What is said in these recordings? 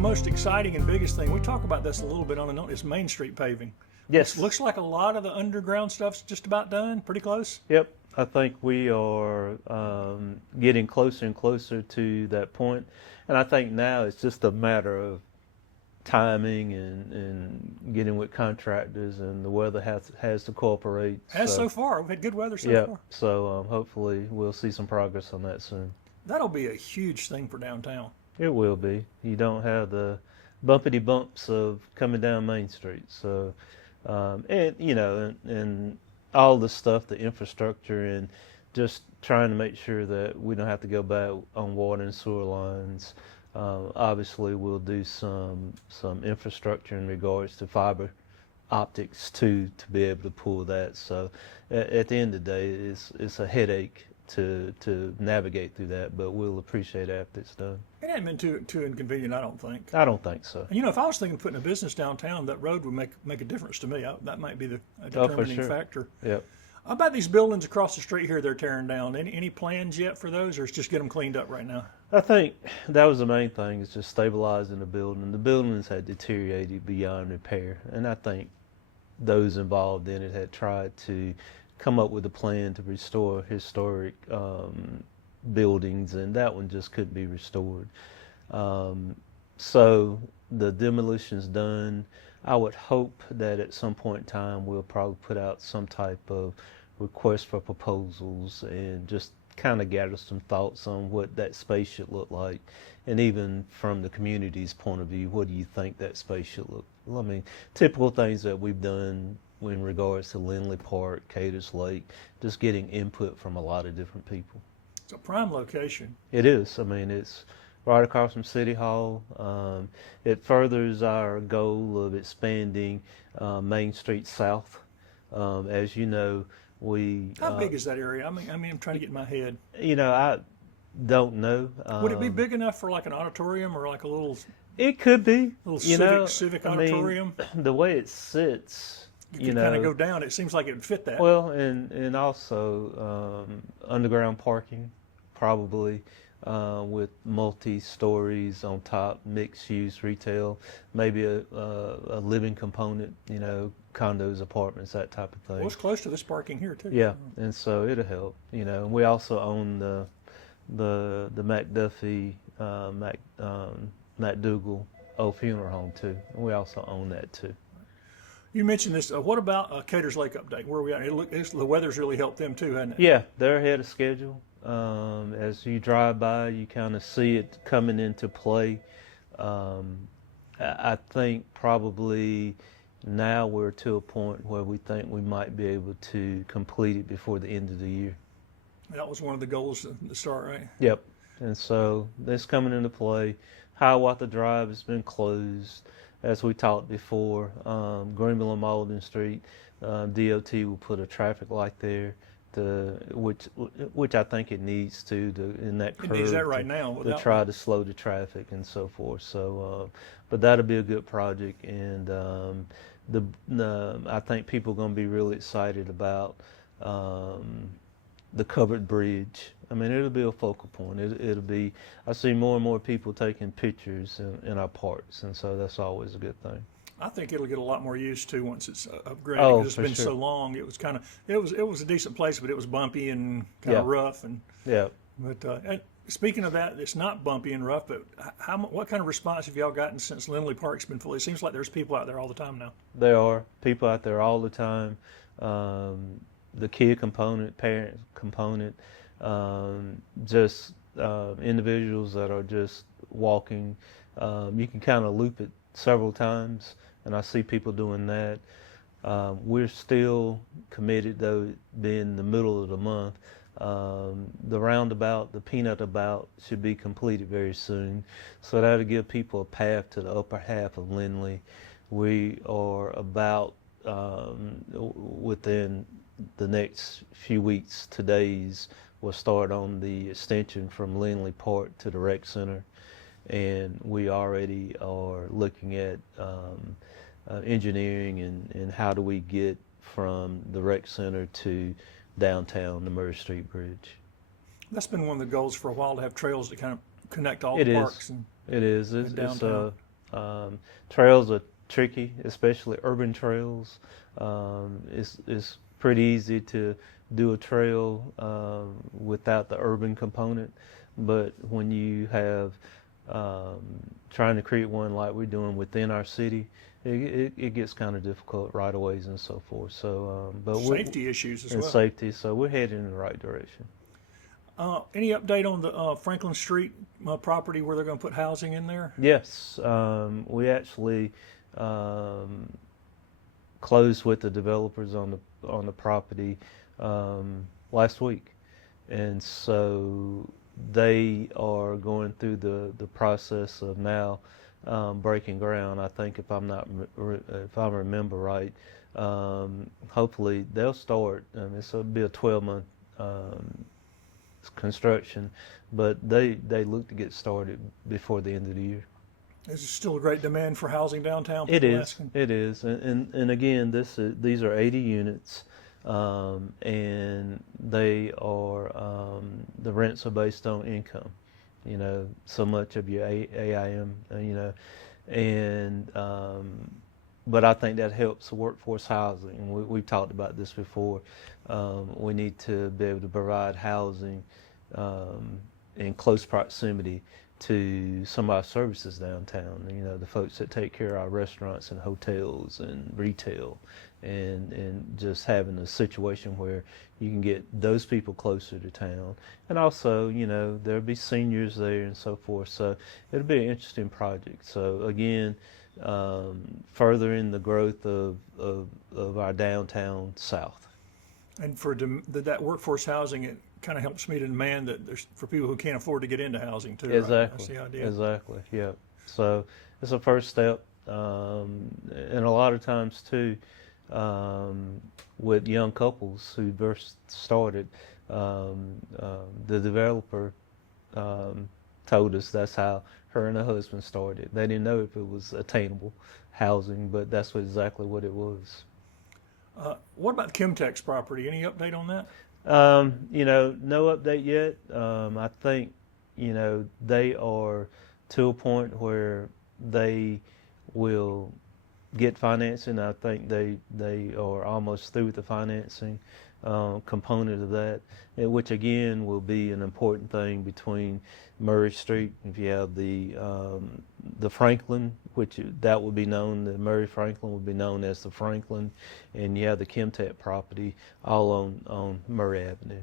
most exciting and biggest thing? We talk about this a little bit on the note. Is Main Street paving. Yes. It looks like a lot of the underground stuff's just about done. Pretty close. Yep. I think we are getting closer and closer to that point. And I think now it's just a matter of timing and getting with contractors, and the weather has to cooperate. So far. We've had good weather so far. So hopefully we'll see some progress on that soon. That'll be a huge thing for downtown. It will be. You don't have the bumpety bumps of coming down Main Street. So, and all the stuff, the infrastructure, and just trying to make sure that we don't have to go back on water and sewer lines. Obviously, we'll do some infrastructure in regards to fiber optics too, to be able to pull that. So, at the end of the day, it's a headache to navigate through that, but we'll appreciate it after it's done. It hasn't been too inconvenient, I don't think. I don't think so. And if I was thinking of putting a business downtown, that road would make a difference to me. That might be the determining factor. Yep. How about these buildings across the street here they're tearing down? Any plans yet for those, or it's just get them cleaned up right now? I think that was the main thing, is just stabilizing the building. The buildings had deteriorated beyond repair, and I think those involved in it had tried to come up with a plan to restore historic buildings, and that one just couldn't be restored. So the demolition's done. I would hope that at some point in time we'll probably put out some type of request for proposals and just kind of gather some thoughts on what that space should look like. And even from the community's point of view, what do you think that space should look like? I mean, typical things that we've done in regards to Lindley Park, Caters Lake, just getting input from a lot of different people. It's a prime location. It is. I mean, it's right across from City Hall. It furthers our goal of expanding Main Street South. As you know, How big is that area? I mean, I'm trying to get in my head. I don't know. Would it be big enough for like an auditorium or like a little? It could be. Civic auditorium. The way it sits, you kind of go down. It seems like it would fit that. Well, and also underground parking, probably. With multi-stories on top, mixed-use retail, maybe a living component, condos, apartments, that type of thing. Well, it's close to this parking here too. Yeah, and so it'll help. And we also own the McDuffie, McDougal old funeral home too. And we also own that too. You mentioned this. What about Caters Lake update? Where are we at? The weather's really helped them too, hasn't it? Yeah, they're ahead of schedule. As you drive by, you kind of see it coming into play. I think probably now we're to a point where we think we might be able to complete it before the end of the year. That was one of the goals at the start, right? Yep. And so that's coming into play. Hiawatha Drive has been closed. As we talked before, Greenville and Malden Street, DOT will put a traffic light there. Which I think it needs to in that curve. It needs that right now. To try to slow the traffic and so forth. So, but that'll be a good project, and I think people are going to be really excited about the covered bridge. I mean, it'll be a focal point. It'll be. I see more and more people taking pictures in our parks, and so that's always a good thing. I think it'll get a lot more use too once it's upgraded. Oh, because it's been so long. It was it was a decent place, but it was bumpy and kind of rough. And But speaking of that, it's not bumpy and rough. But what kind of response have y'all gotten since Lindley Park's been full? It seems like there's people out there all the time now. There are people out there all the time. The kid component, parent component, just individuals that are just walking. You can kind of loop it several times, and I see people doing that. We're still committed, though, being the middle of the month. The roundabout, the peanut about, should be completed very soon. So that'll give people a path to the upper half of Lindley. We are about within the next few weeks, today's, we'll start on the extension from Lindley Park to the rec center. And we already are looking at engineering and how do we get from the rec center to downtown, the Murray Street Bridge. That's been one of the goals for a while, to have trails that kind of connect all the parks. It is. It's Trails are tricky, especially urban trails. It's pretty easy to do a trail without the urban component, but when you have trying to create one like we're doing within our city, it gets kind of difficult right of ways and so forth. So, but safety issues as and well. safety. So we're heading in the right direction. Any update on the Franklin Street property where they're going to put housing in there? Yes, we actually closed with the developers on the property last week, and so they are going through the process of now breaking ground. I think if I remember right, hopefully they'll start. This will be a 12-month construction, but they look to get started before the end of the year. Is there still a great demand for housing downtown? It People is. asking? It is, and again, these are 80 units, and they are the rents are based on income. You know, so much of your AIM. You know, and but I think that helps workforce housing. We've talked about this before. We need to be able to provide housing in close proximity to some of our services downtown. You know, the folks that take care of our restaurants and hotels and retail, and just having a situation where you can get those people closer to town. And also, you know, there'll be seniors there and so forth. So it'll be an interesting project. So again, furthering the growth of our downtown south. And for that workforce housing, it kind of helps meet a demand that there's for people who can't afford to get into housing too. Exactly. Right? That's the idea. Exactly. Yeah. So it's a first step, and a lot of times too, with young couples who first started, the developer told us that's how her and her husband started. They didn't know if it was attainable housing, but that's exactly what it was. What about Chemtech's property? Any update on that? You know, no update yet. I think, you know, they are to a point where they will get financing. I think they are almost through with the financing component of that, which again will be an important thing between Murray Street. If you have the Franklin, that would be known, the Murray Franklin would be known as the Franklin, and you have the Chemtech property all on Murray Avenue.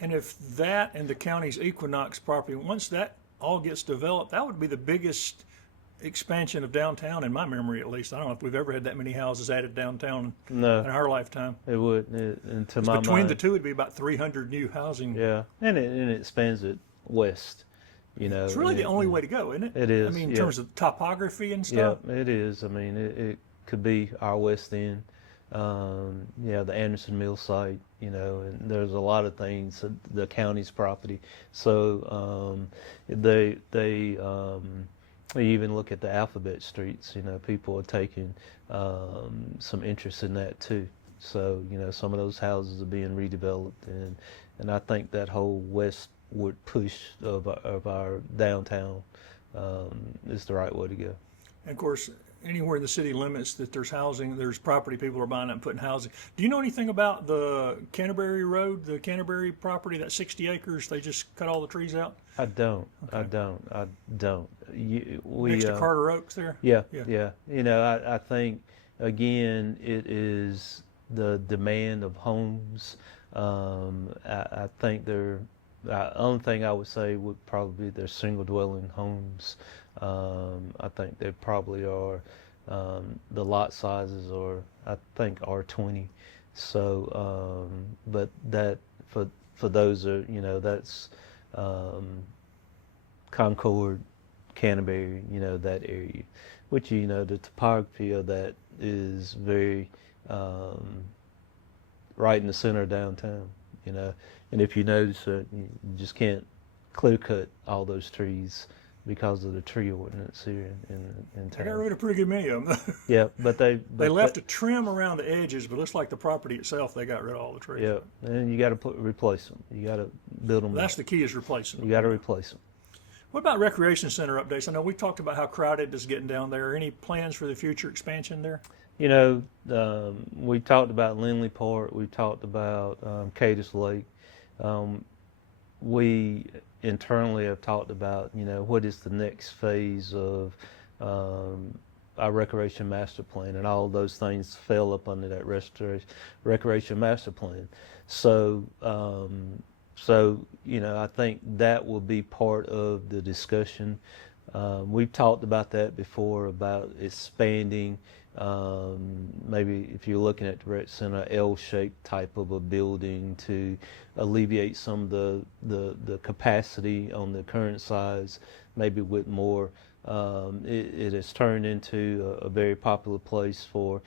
And if that and the county's Equinox property, once that all gets developed, that would be the biggest expansion of downtown in my memory, at least. I don't know if we've ever had that many houses added downtown in our lifetime. It would. And to my between mind, the two, it'd be about 300 new housing. Yeah, and it expands it west. You know, it's really the only way to go, isn't it? It is. I mean, in terms of topography and stuff. Yeah, it is. I mean, it could be our west end. The Anderson Mill site. You know, and there's a lot of things. The county's property. So they even look at the alphabet streets. You know, people are taking some interest in that too. So you know, some of those houses are being redeveloped, and I think that whole westward push of our downtown is the right way to go. And of course, anywhere in the city limits that there's housing, there's property people are buying up and putting housing. Do you know anything about the Canterbury Road, the Canterbury property, that 60 acres? They just cut all the trees out? I don't. Okay. I don't. Next to Carter Oaks there? Yeah. You know, I think, again, it is the demand of homes. I think the only thing I would say would probably be they're single dwelling homes. I think they probably are. The lot sizes are, I think, are 20. So, but that for those are, you know, that's Concord, Canterbury, you know, that area, which, you know, the topography of that is very right in the center of downtown, you know. And if you notice that you just can't clear cut all those trees because of the tree ordinance here in town. They got rid of a pretty good many of them. Yeah, but they left a trim around the edges, but it looks like the property itself, they got rid of all the trees. Yeah, and you got to replace them. You got to build them. That's the key, is replacing them. You got to replace them. What about recreation center updates? I know we talked about how crowded it's getting down there. Any plans for the future expansion there? We talked about Lindley Park. We talked about Cadiz Lake. We internally have talked about, what is the next phase of our recreation master plan, and all of those things fell up under that recreation master plan. So, I think that will be part of the discussion. We've talked about that before, about expanding. Maybe if you're looking at the rec center, L-shaped type of a building to alleviate some of the capacity on the current size, maybe with more. It has turned into a very popular place for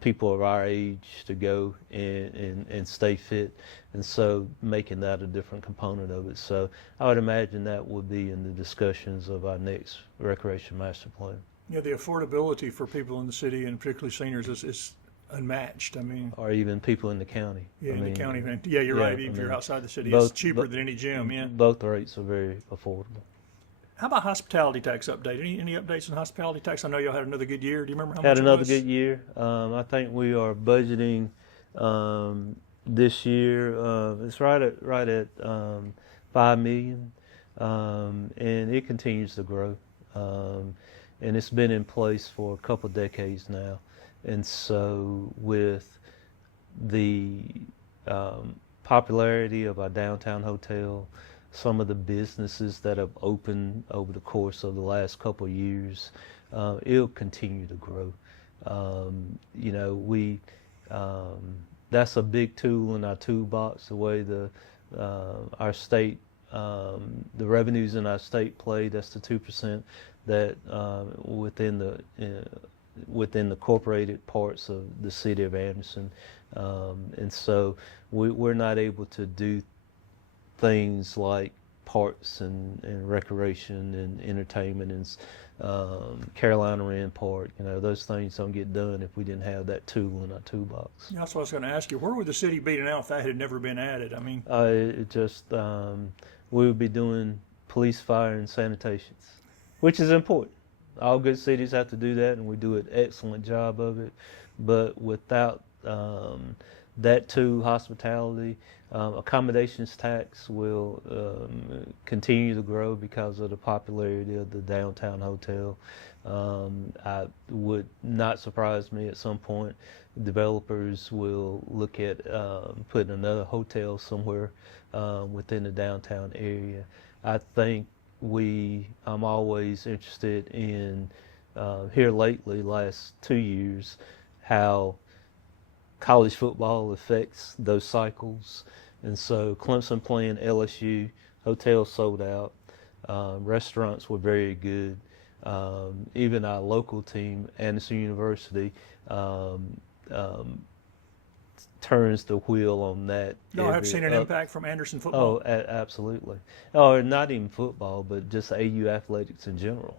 people of our age to go and stay fit, and so making that a different component of it. So I would imagine that would be in the discussions of our next recreation master plan. Yeah, the affordability for people in the city, and particularly seniors, is unmatched. I mean, or even people in the county. Yeah, in the county. Yeah, you're right. Even if you're outside the city, it's cheaper than any gym. Yeah, both rates are very affordable. How about hospitality tax update? Any updates on hospitality tax? I know y'all had another good year. Do you remember how much Had it another was? good year. I think we are budgeting this year. It's right at $5 million, and it continues to grow. And it's been in place for a couple of decades now. And so with the popularity of our downtown hotel, some of the businesses that have opened over the course of the last couple of years, it'll continue to grow. That's a big tool in our toolbox, the way our state, the revenues in our state play. That's the 2% that within the corporated parts of the city of Anderson, and so we're not able to do things like parks and recreation and entertainment and Carolina Wren Park. Those things don't get done if we didn't have that tool in our toolbox. That's what I was going to ask you. Where would the city be now if that had never been added? I mean, we would be doing police, fire, and sanitations, which is important. All good cities have to do that, and we do an excellent job of it. But without that too, hospitality, accommodations tax will continue to grow because of the popularity of the downtown hotel. I would not surprise me at some point developers will look at putting another hotel somewhere within the downtown area. I think I'm always interested in, here lately, last 2 years, how college football affects those cycles. And so Clemson playing LSU, hotels sold out, restaurants were very good. Even our local team, Anderson University, turns the wheel on that. No, I've seen an impact from Anderson football. Oh, absolutely. Or not even football, but just AU athletics in general.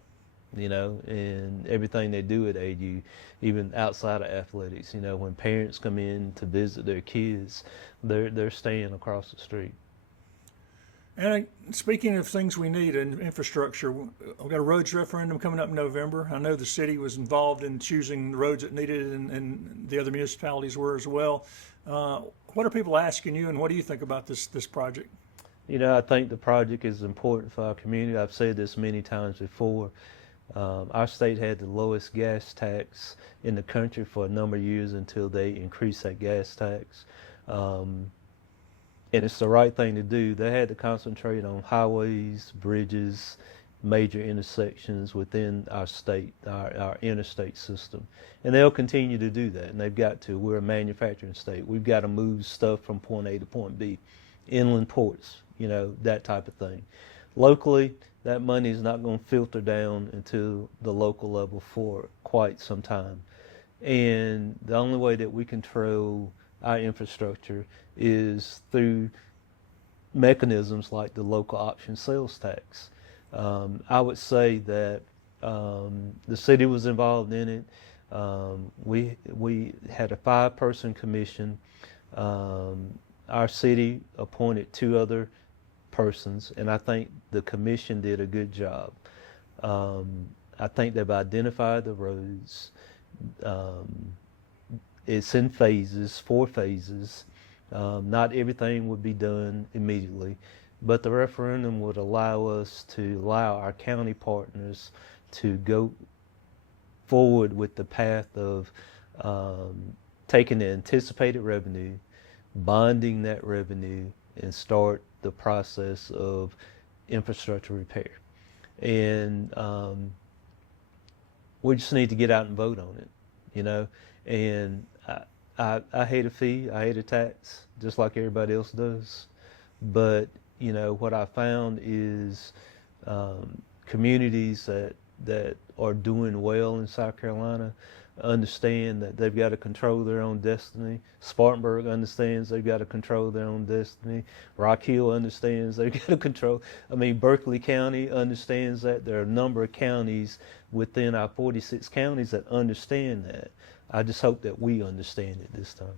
And everything they do at AU, even outside of athletics. When parents come in to visit their kids, they're staying across the street. And speaking of things we need in infrastructure, we've got a roads referendum coming up in November. I know the city was involved in choosing the roads it needed, and the other municipalities were as well. What are people asking you, and what do you think about this project? I think the project is important for our community. I've said this many times before. Our state had the lowest gas tax in the country for a number of years until they increased that gas tax. And it's the right thing to do. They had to concentrate on highways, bridges, major intersections within our state, our interstate system. And they'll continue to do that, and they've got to. We're a manufacturing state. We've got to move stuff from point A to point B. Inland ports, that type of thing. Locally, that money is not going to filter down into the local level for quite some time. And the only way that we control our infrastructure is through mechanisms like the local option sales tax. I would say that the city was involved in it. We had a 5-person commission. Our city appointed 2 other persons, and I think the commission did a good job. I think they've identified the roads. It's in phases, 4 phases. Not everything would be done immediately, but the referendum would allow us to allow our county partners to go forward with the path of taking the anticipated revenue, bonding that revenue, and start the process of infrastructure repair. And we just need to get out and vote on it, you know. And I hate a fee, I hate a tax, just like everybody else does. But, you know, what I found is communities that are doing well in South Carolina understand that they've got to control their own destiny. Spartanburg understands they've got to control their own destiny. Rock Hill understands they've got to control. I mean, Berkeley County understands that. There are a number of counties within our 46 counties that understand that. I just hope that we understand it this time.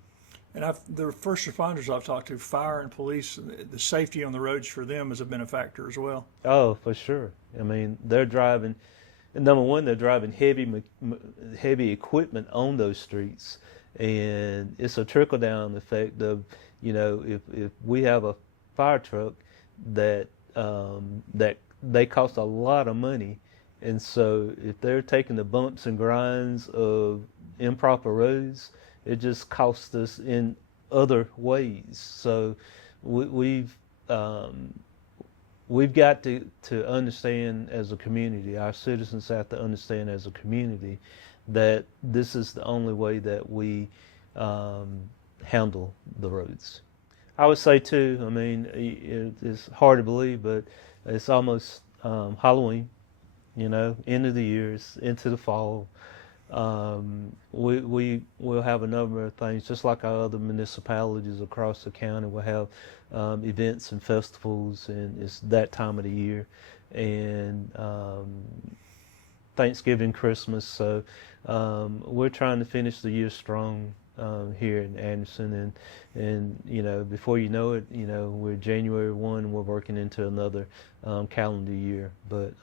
And the first responders I've talked to, fire and police, the safety on the roads for them has been a factor as well. Oh, for sure. I mean, they're driving. Number one, they're driving heavy equipment on those streets, and it's a trickle down effect of, you know, if we have a fire truck that they cost a lot of money, and so if they're taking the bumps and grinds of improper roads, it just costs us in other ways. So we've got to understand as a community, our citizens have to understand as a community that this is the only way that we handle the roads. I would say too, I mean, it's hard to believe, but it's almost Halloween, you know, end of the year, it's into the fall. We will have a number of things, just like our other municipalities across the county will have events and festivals, and it's that time of the year, and Thanksgiving, Christmas. So we're trying to finish the year strong here in Anderson, and you know, before you know it, you know, we're January 1, we're working into another calendar year, but.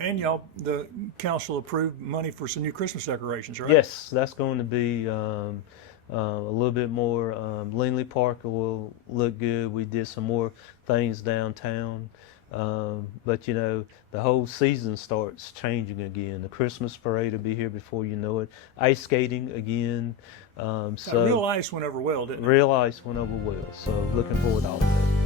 And y'all, the council approved money for some new Christmas decorations, right? Yes, that's going to be a little bit more. Linley Park will look good. We did some more things downtown. But, you know, the whole season starts changing again. The Christmas parade will be here before you know it. Ice skating again. So real ice went over well, didn't it? Real ice went over well. So looking forward to all that.